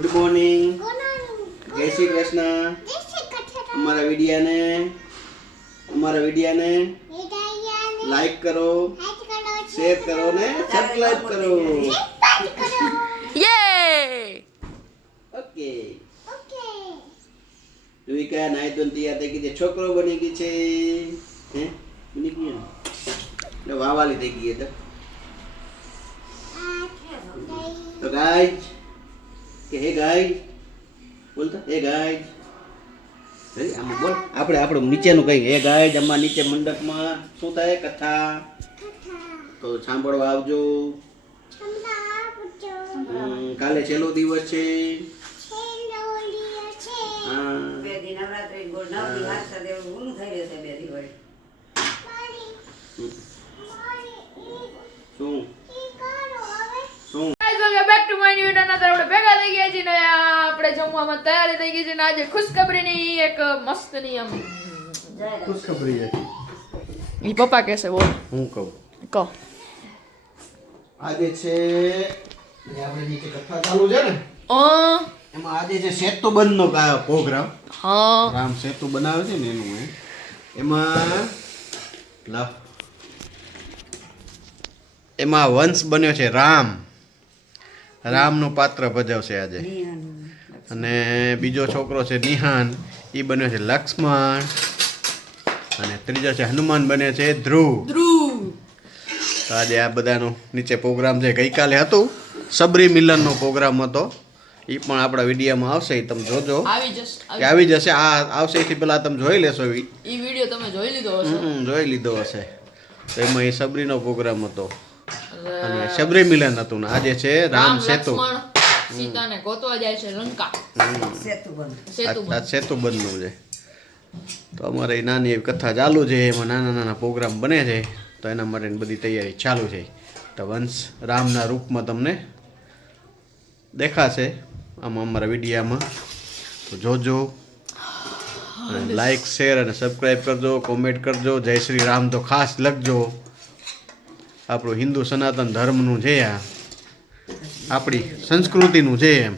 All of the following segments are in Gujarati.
ગુડ મોર્નિંગ, જય શ્રી કૃષ્ણ. અમારા વિડિયાને લાઈક કરો, શેર કરો ને સબસ્ક્રાઇબ કરો. ઓકે. રૂવિકા નાઈ ધોઈને તૈયાર થઈ ગઈ છે, છોકરો બની ગઈ છે. હે બની ગઈ ને વાવાલી થઈ ગઈ તો ગાઈઝ કે હે ગાઈઝ બોલતા હે ગાઈઝ. આમ બોલ, આપણે નીચેનું કઈ હે ગાઈઝ. અમાર નીચે મંડપમાં શું થાય? કથા. તો સાંભળવા આવજો. કાલે છેલ્લો દિવસ છે. આપણે જમવામાં તૈયારી થઈ ગઈ છે ને આજે ખુશખબરીની એક મસ્ત નિયમ. ખુશખબરી છે. ઈ પપ્પા કહેશે, બોલ. હું કહું કહો. આજે છે આપણે નીચે કથા ચાલુ છે ને, એમાં આજે છે સેતુબંધ નો પ્રોગ્રામ. હા, રામ સેતુ બનાવે છે ને એનું. એમાં વંશ બન્યો છે રામનું પાત્ર ભજવશે આજે. અને બીજો છોકરો છે નિહાન, એ બન્યો છે લક્ષ્મણ. અને ત્રીજો છે હનુમાન બને છે ધ્રુવ. તો આજે આ બધાનો નીચે પ્રોગ્રામ છે. ગઈકાલે હતું સબરી મિલનનો પ્રોગ્રામ હતો, એ પણ આપણા વિડીયોમાં આવશે, એ તમે જોજો. આવી જશે. આ આવશે એથી પહેલાં તમે જોઈ લેશો. એ વિડીયો તમે જોઈ લીધો હશે. જોઈ લીધો હશે. તો એમાં એ સબરીનો પ્રોગ્રામ હતો અને સબરી મિલન હતું. ને આજે છે રામ સેતુ. સીતાને ગોતવા જાય છે લંકા. સેતુબંધનું છે. તો અમારે નાની એવી કથા ચાલુ છે, એમાં નાના નાના પ્રોગ્રામ બને છે. તો એના માટેની બધી તૈયારી ચાલુ છે. તો વંશ રામના રૂપમાં તમને દેખાશે આમાં અમારા વિડીયામાં. તો જોજો, લાઈક શેર અને સબસ્ક્રાઈબ કરજો, કોમેન્ટ કરજો. જય શ્રી રામ તો ખાસ લખજો. આપણું હિન્દુ સનાતન ધર્મનું છે, આ આપણી સંસ્કૃતિનું છે એમ.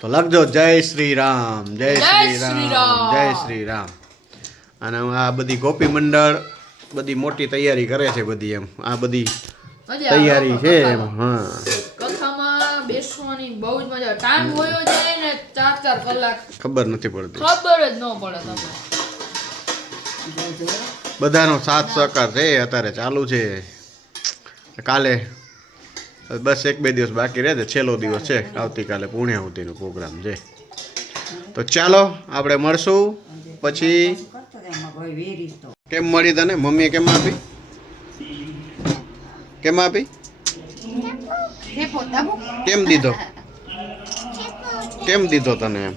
તો લખજો જય શ્રી રામ, જય શ્રી રામ, જય શ્રી રામ. અને આ બધી ગોપી મંડળ બધી મોટી તૈયારી કરે છે બધી એમ. આ બધી તૈયારી છે એમ. હા, કથામાં બેસવાની બહુ જ મજા. ટાઈમ હોયો જાય ને 4-4 કલાક ખબર નથી પડતી. ખબર જ ન પડે તમને. બધાનો સાથ સહકાર છે અત્યારે ચાલુ છે. કાલે બસ 1-2 દિવસ બાકી રહે છે, છેલ્લો દિવસ છે. આવતીકાલે પુણ્યાહુતિનો પ્રોગ્રામ છે. તો ચાલો આપણે મળશું પછી. કેમ મળી તને? મમ્મીએ કેમ આપી? કેમ આપી? કેમ દીધો? કેમ દીધો તને એમ?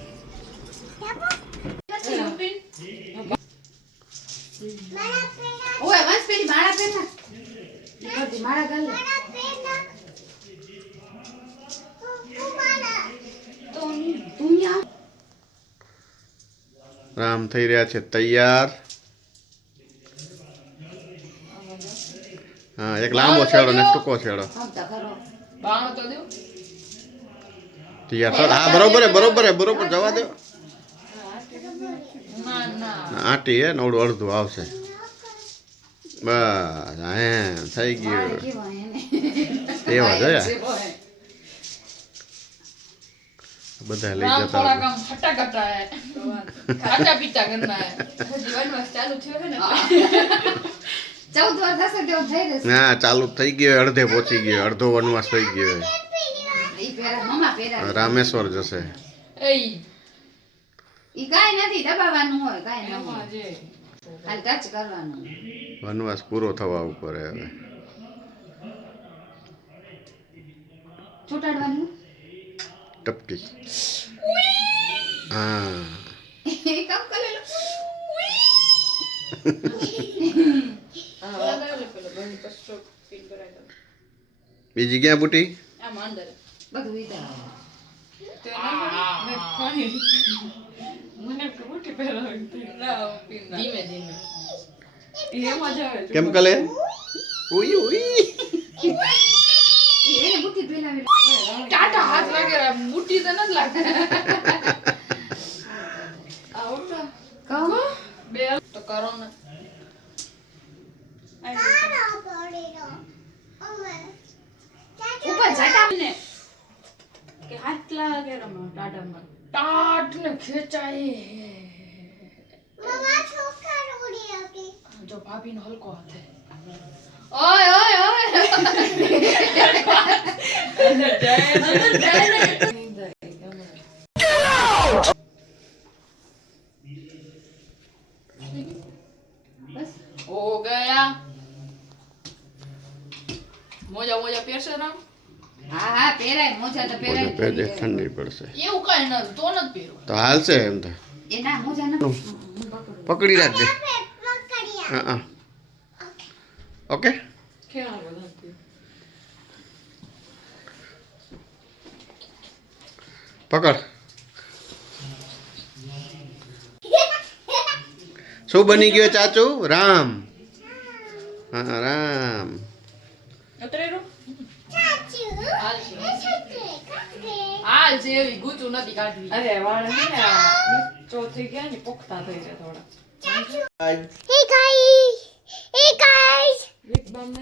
રામ થઈ રહ્યા છે તૈયાર. હા, એક લાંબો છેડો ને એક ટૂંકો છેડો. તૈયાર. હા, બરોબર જવા દો. આટી હે નવડું અડધું આવશે. બસ હે થઈ ગયું. એવા જોયા બધા લઈ જતા. હા, ચાલુ થઈ ગયો. અડધે પહોંચી ગયો. અડધો વનવાસ થઈ ગયો. રામેશ્વર જશે. વનવાસ પૂરો થવા ઉપર હવે. ટપકી. હા, બીજી ક્યાં બુટી? કેમ કલે? ઉઈ ટાટા હાથ લાગે નથી લાગતા. આવડતા કહો બે તો કરો ને. ઉપર જાટા ને કે હાથલા કે રમો ટાટામાં ટાટ ને ખેંચાય. જો ભાભી નો હલકો હાથ હે. ઓય ઓય ઓય બસ હો ગયા. મોજા મોજા પહેરશે રામ. હા હા પહેરાય મોજા તો પહેરાય પહેરે ઠંડી પડશે એવું કઈ નથી તો નથી પહેરવું. તો હાલશે એમ તો એ ના મોજા ન પકડી રાખજે હા હા ઓકે પકડ શું બની ગયો ચાચુ રામ હા રામ હાલ છે એવી ગૂંચું નથી કાઢવી. અરે વાળ હે ને ચોથી ગયા ને પુખ્તા થઈ ગયા થોડા લિપ બામ ને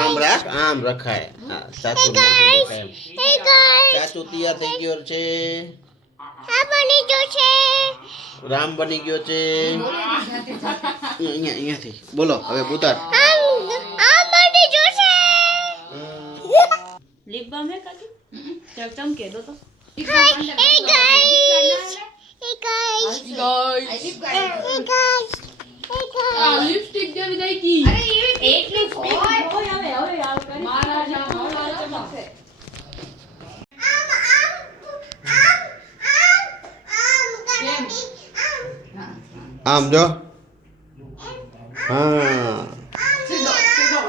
આમ રાખ આમ રખાય હા ચાચુ ચાચુ તૈયાર થઈ ગયો છે રામ બની ગયો છે અહીંયાથી બોલો હવે ઉતાર લિપ બામ હે કાકી ચમકે દો તો લિપસ્ટિક જેવી થઈ ગઈ. એટલી હોય હવે હાલ કરી મારા જા મોડા ચમકશે. કેમ? આમ જો હા સીધો સીધો.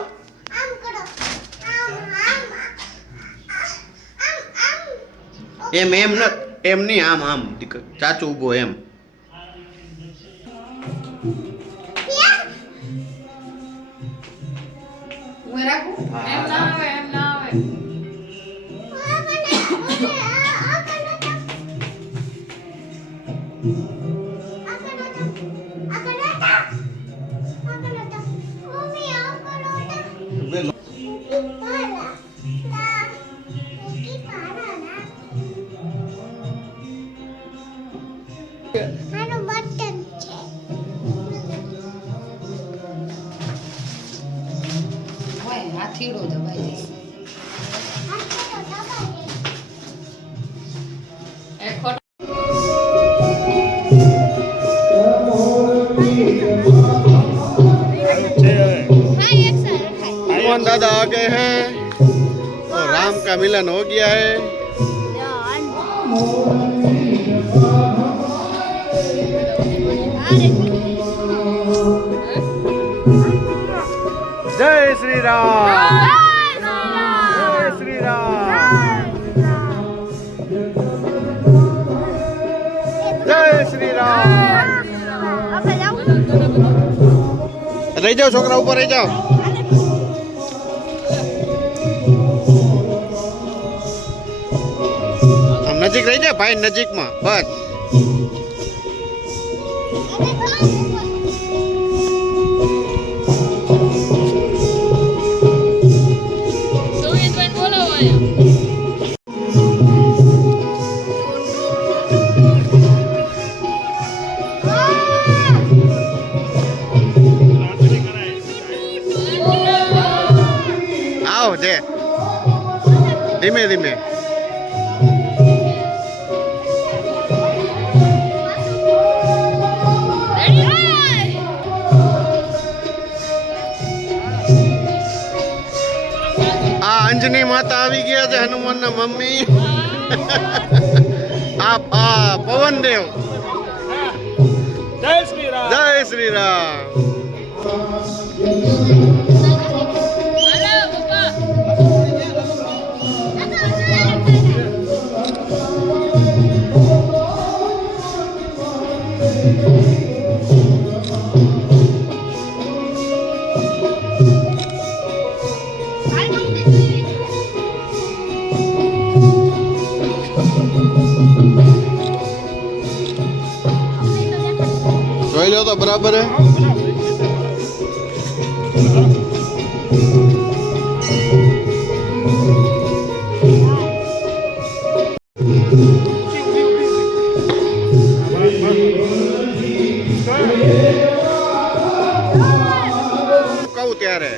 એમ એમ ન એમ નહીં આમ આમ ચાચુ ઊભો એમ હું રાખું એમ ના આવે એમ ના આવે. હોય હાથીડો દબાઈ જશે એક ખોટ हनुमान दादा आ गए हैं और राम का मिलन हो गया है जय श्री राम जय श्री राम जय श्री राम रही जाओ छोकरा ऊपर रही जाओ આમ નજીક રહી જા ભાઈ નજીકમાં બસ સુમિતભાઈ બોલાવો અહીંયા. આવો જે ધીમે ધીમે આ અંજની માતા આવી ગયા છે હનુમાનના મમ્મી આ પવનદેવ જય શ્રી રામ જય શ્રી રામ હાલો પપ્પા. બરાબર હે કહું ત્યારે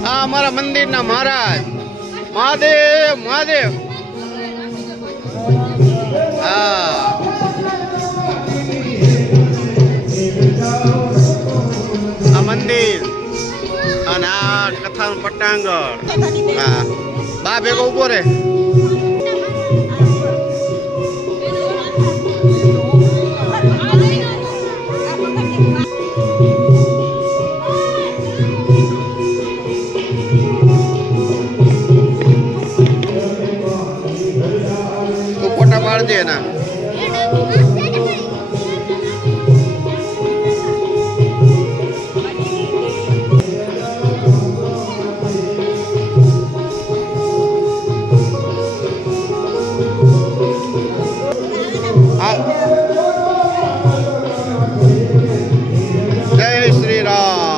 આ અમારા મંદિરના મહારાજ મહાદેવ મહાદેવ હા આ મંદિર અને આ કથાનું પટ્ટાંગણ હા બા ભેગો ઉભો રે તું ફોટા પાડજે એના જય શ્રી રામ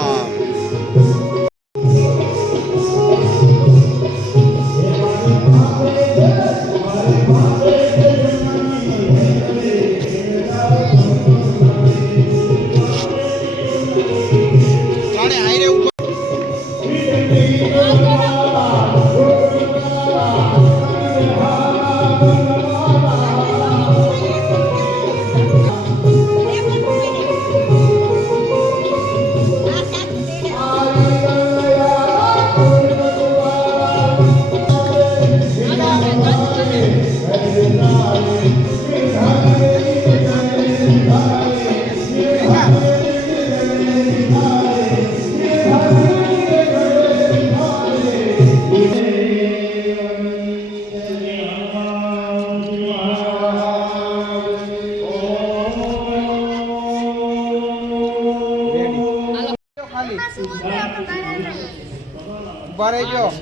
ઉભા રહેજો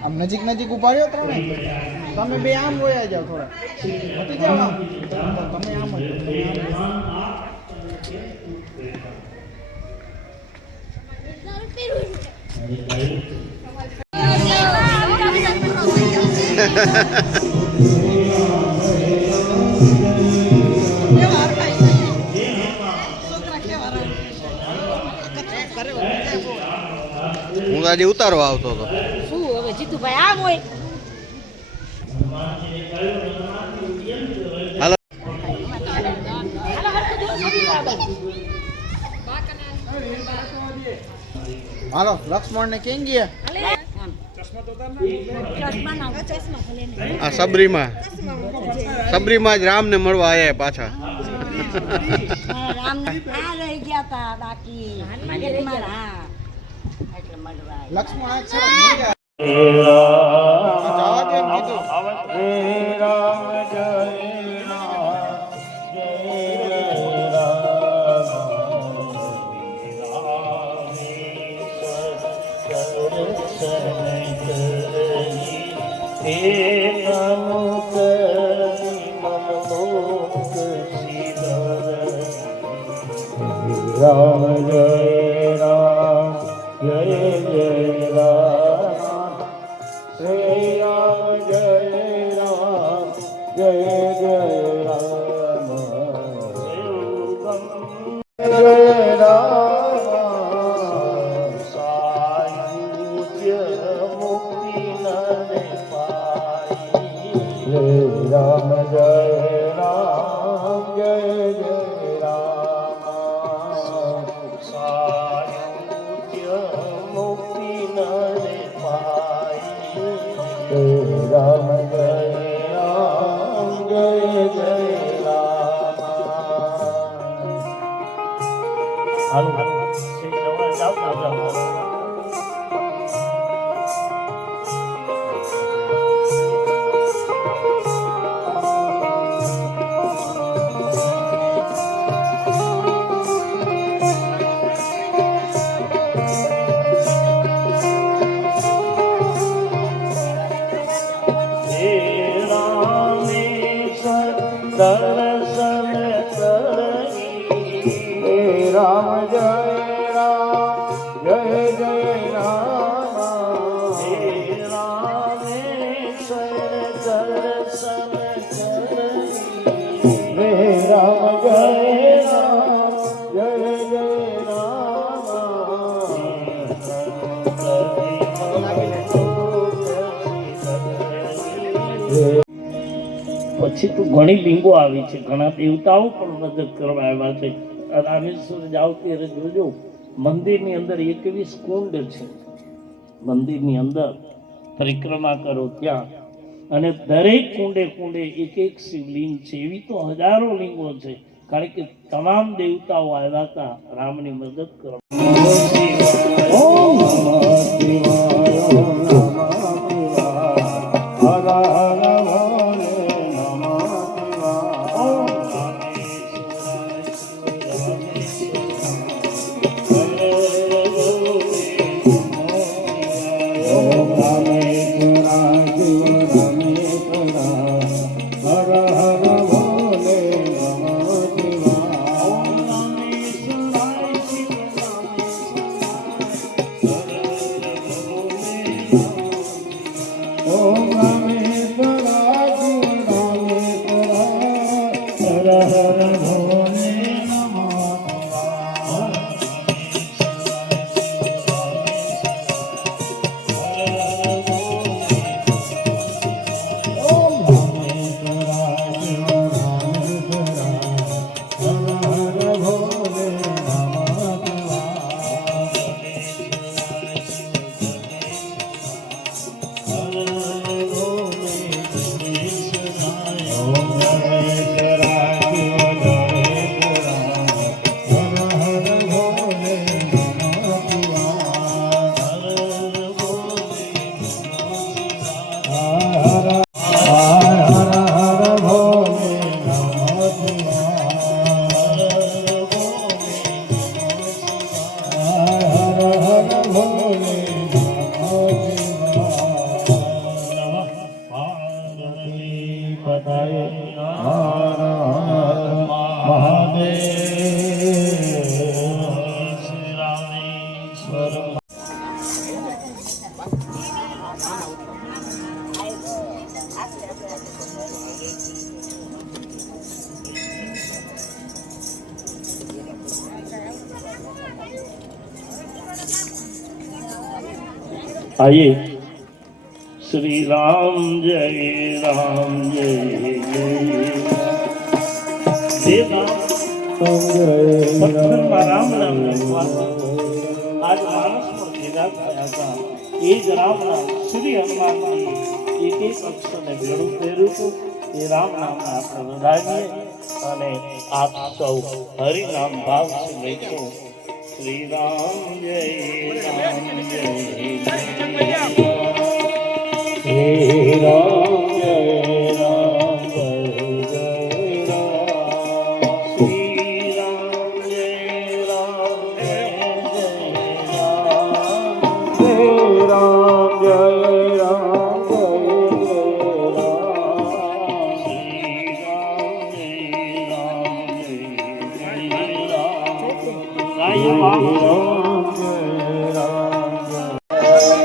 આમ નજીક નજીક ઉભા રહ્યો તમે તમે બે આમ વયા જાઓ થોડા મતી જાઓ આમ તમે આમ જ તમે આમ હું આજે ઉતારવા આવતો હતો શું હવે જીતુભાઈ આમ હોય હાલો હાલો લક્ષ્મણ ને કેમ ગયા આ સબરીમાં જ રામને મળવા આયા પાછા રહી ગયા તા બાકી લક્ષ્મણ એક સરસ મળી ગયા જવા દે એમ કીધું राम जय राम जय जय राम श्री राम जय राम जय जय राम जय राम सायुज्य હાલો જાઓ દર્શન કરી રામ જય રામ જય જય રામ રામેશ્વર દર્શન કરી રામ જય રામ જય જય રામ પછી તો ઘણી લિંગો આવી છે, ઘણા દેવતાઓ પણ મદદ કરવા આવ્યા છે. રામેશ્વર જાઓ ત્યારે જોજો મંદિરની અંદર 21 કુંડ છે. મંદિરની અંદર પરિક્રમા કરો ત્યાં, અને દરેક કુંડે કુંડે એક એક શિવલિંગ છે. એવી તો હજારો લિંગો છે, કારણ કે તમામ દેવતાઓ આવ્યા હતા રામની મદદ કરવા. ઓમ નમઃ શિવાય, ઓમ નમઃ શિવાય, હર आइए श्री राम जय राम जय जय पत्थर में राम नाम आज मानस में भेदा थया था ए ज राम नाम श्री हनुमान जी एक एक अक्षर ने भेड़ू फेरू तो ये राम नाम आपने વધાવીએ અને આપ સૌ હરિ નામ ભાવ से લઈશું. श्री राम जय राम जय श्री राम जय राम जय जय राम श्री राम जय राम जय जय राम श्री राम जय राम जय जय राम श्री राम जय राम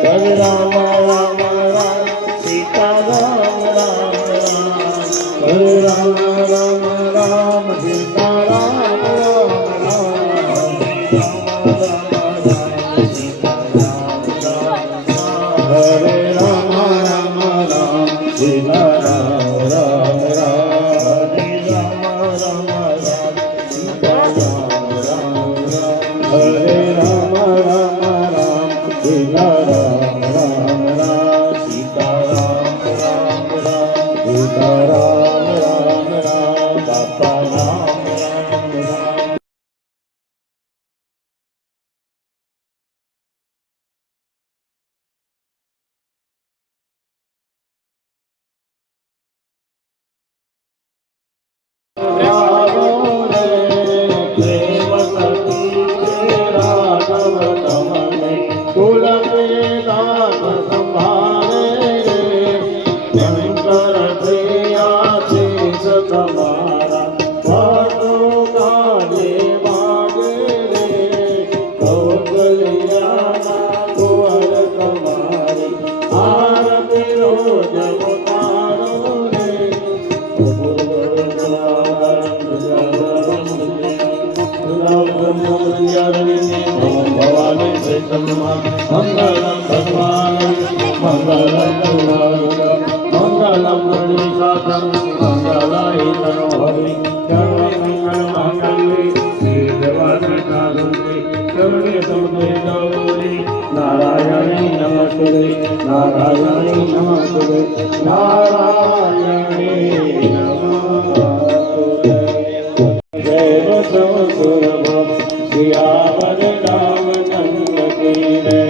जय राम राम राम सीता राम राम राम राम राम सीता राम राम राम सीता राम राम हरे राम राम राम सीता राम राम राम हरे राम राम राम सीता राम राम राम हरे राम राम राम सीता राम राम राम सीता राम राम राम सीता राम राम હંસ તમારા વાતો કાઢે માગે રે કૌશલ્યાના કુંવર તમારી આરતી રોજ ઉતારો રે ભવાની શ્રીતમમાં મંગલમ ભગવાન મંગલમ મંગલમ મુનિસાધન મંગલાહિતનો હરિ ચરણમંગલ માંગલ્ય શ્રી દેવાનંદે ચરણે સમુદ્રે ગૌરી નારાયણી નમસ્તે નારાયણી નમસ્તે નારાયણી નમસ્તે દેવ સમસુરભ સિયાવર રામચંદ્ર કી જય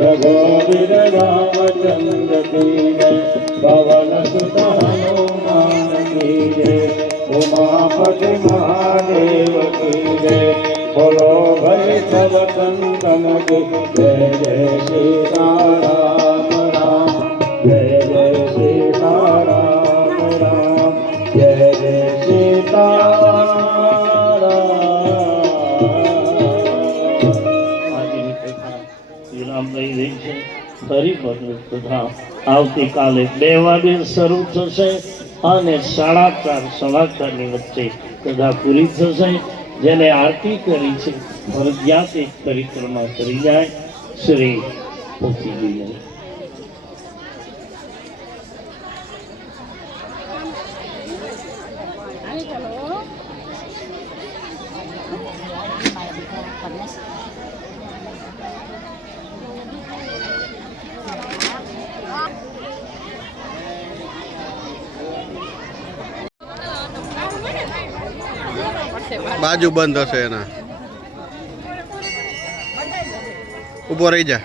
રઘુવીર રામચંદ્ર કી જય પવન સુત હનુમાન કી જય ઉમાપતિ મહાદેવ કી જય બોલો ભાઈ સબ સંતન કી જય જય સીતારામ રામ જય જય સીતારામ રામ જય જય સીતારામ રામભાઈ રહી છે હરિપદ તથા આવતીકાલે 2 વાગે શરૂ થશે અને 4:30 સમાચારની વચ્ચે કથા પૂરી થશે. જેને આરતી કરી છે ફરજિયાત એક પરિક્રમા કરી જાય શ્રી પહોંચી જાય. બાજુ બંધ હશે એના. ઉભો રહી જા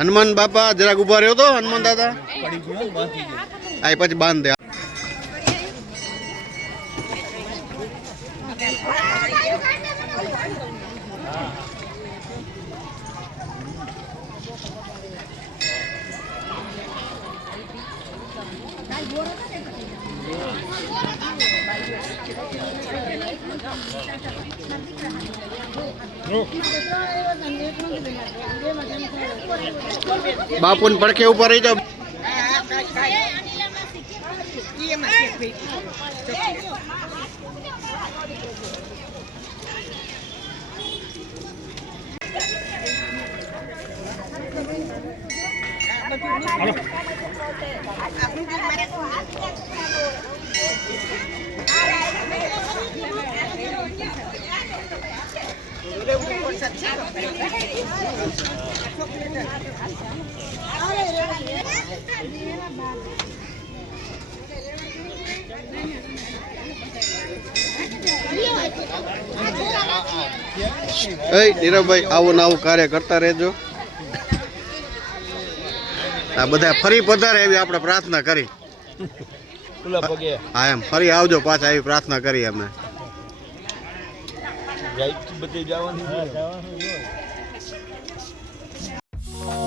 હનુમાન બાપા, જરાક ઉભા રહ્યો તો હનુમાન દાદા. આ પછી બાંધ દે. બાપુ ને પડખે ઉપર રહી જાવ. નીરવભાઈ આવું ને આવું કાર્ય કરતા રહેજો. આ બધા ફરી પધારે એવી આપણે પ્રાર્થના કરી. હા એમ ફરી આવજો પાછા એવી પ્રાર્થના કરી અમે. બધી જવાનું